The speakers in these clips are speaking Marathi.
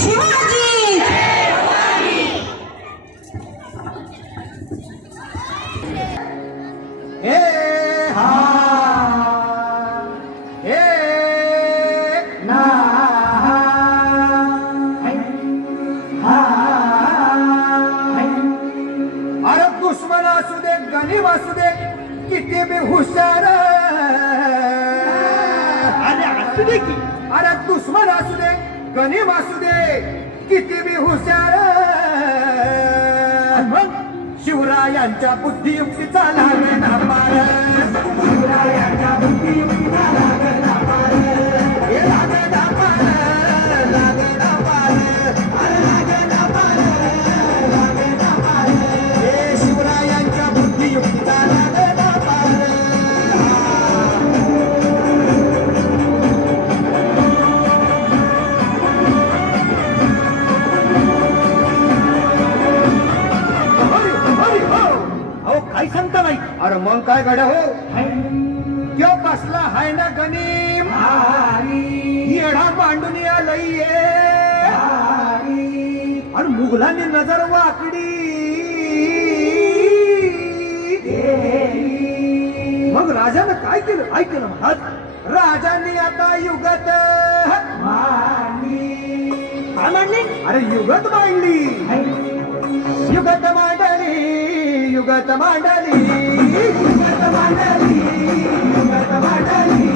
शिवाजी हे हा हे ना अरे दुश्मन असू दे गरीब असू दे किती बी हुशार अरे असू दे की अरे दुश्मन असू दे गरीब असू दे किती बी हुशार मग शिवरायांच्या बुद्धियुक्तीचा लागेना पार शिवरायांच्या बुद्धियुक्तीचा लागेना पार हे लागेना पार लागेना पार अरे लागेना पार लागेना पार हे शिवरायांच्या बुद्धियुक्तीचा लागेना पार अहो काय सांगता नाही अरे मग काय गड्या हो त्यो कसला हाय ना गणिम येडा मांडून आलंय आणि मुघलांनी नजर वाकडी मग राजानं काय केलं ऐकलं महाराज राजांनी आता युगत काय मांडली अरे युगत मांडली युगत मांडली युगत मांडली युगत मांडली युगत मांडली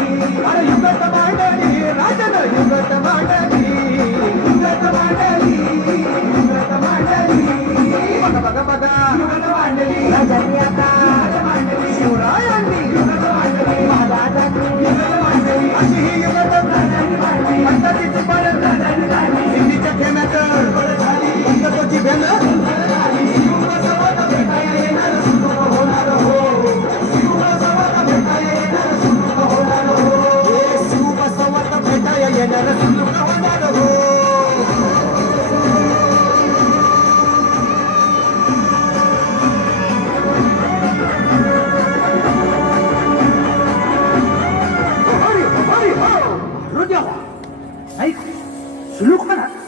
अरे युगत मांडली राजानं युगत मांडली युगत मांडली युगत मांडली बघा बघा बघा युगत मांडली राजांनी आता मांडली शिवरायांनी युगत मांडली महाराजांनी युगत मांडली अशी ही युगत मांडली पंचायतीची परत सिद्धीच्या खेम्यात पंचायतीची भेन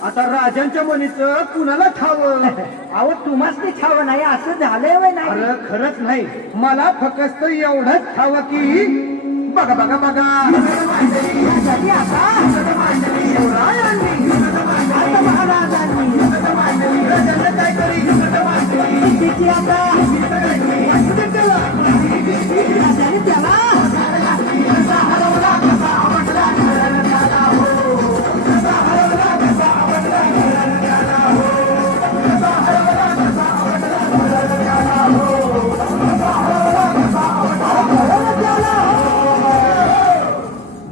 आता राजांच्या मनीचं कुणाला ठावं अहो तुम्हाच ते छाव नाही असं झालंय वय नाही अरे खरंच नाही मला फक्त एवढंच ठावं की बघा बघा बघा राजांनी आता शिवरायांनी आता महाराजांनी राजांना काय करी किती आता राजांनी त्याला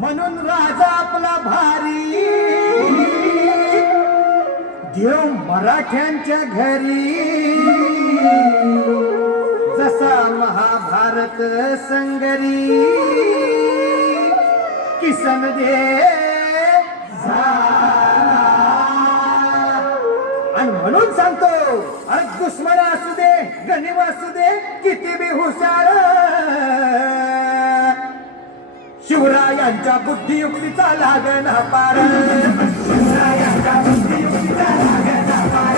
म्हणून राजा आपला भारी देव मराठ्यांच्या घरी जसा महाभारत संगरी किसन दे आणि म्हणून सांगतो अरे दुश्मन असू दे गणिम असू दे किती बी हुशार शिवरायांच्या बुद्धियुक्तीचा लागेना पार शिवरायांच्या बुद्धियुक्तीचा लागेना पार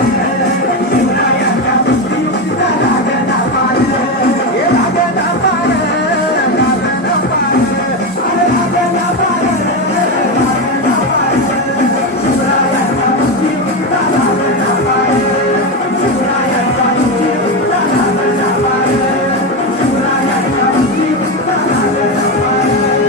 शिवरायांच्या बुद्धियुक्तीचा लागेना पार हे लागेना पार लागेना पार अरे लागेना पार लागेना पार शिवरायांच्या बुद्धियुक्तीचा लागेना पार शिवरायांच्या बुद्धियुक्तीचा लागेना पार शिवरायांच्या बुद्धियुक्तीचा लागेना पार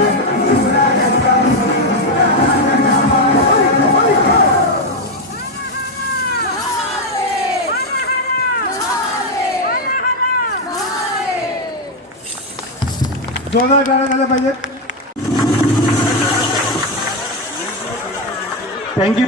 जोरदार गाणं झालं पाहिजे. थँक्यू.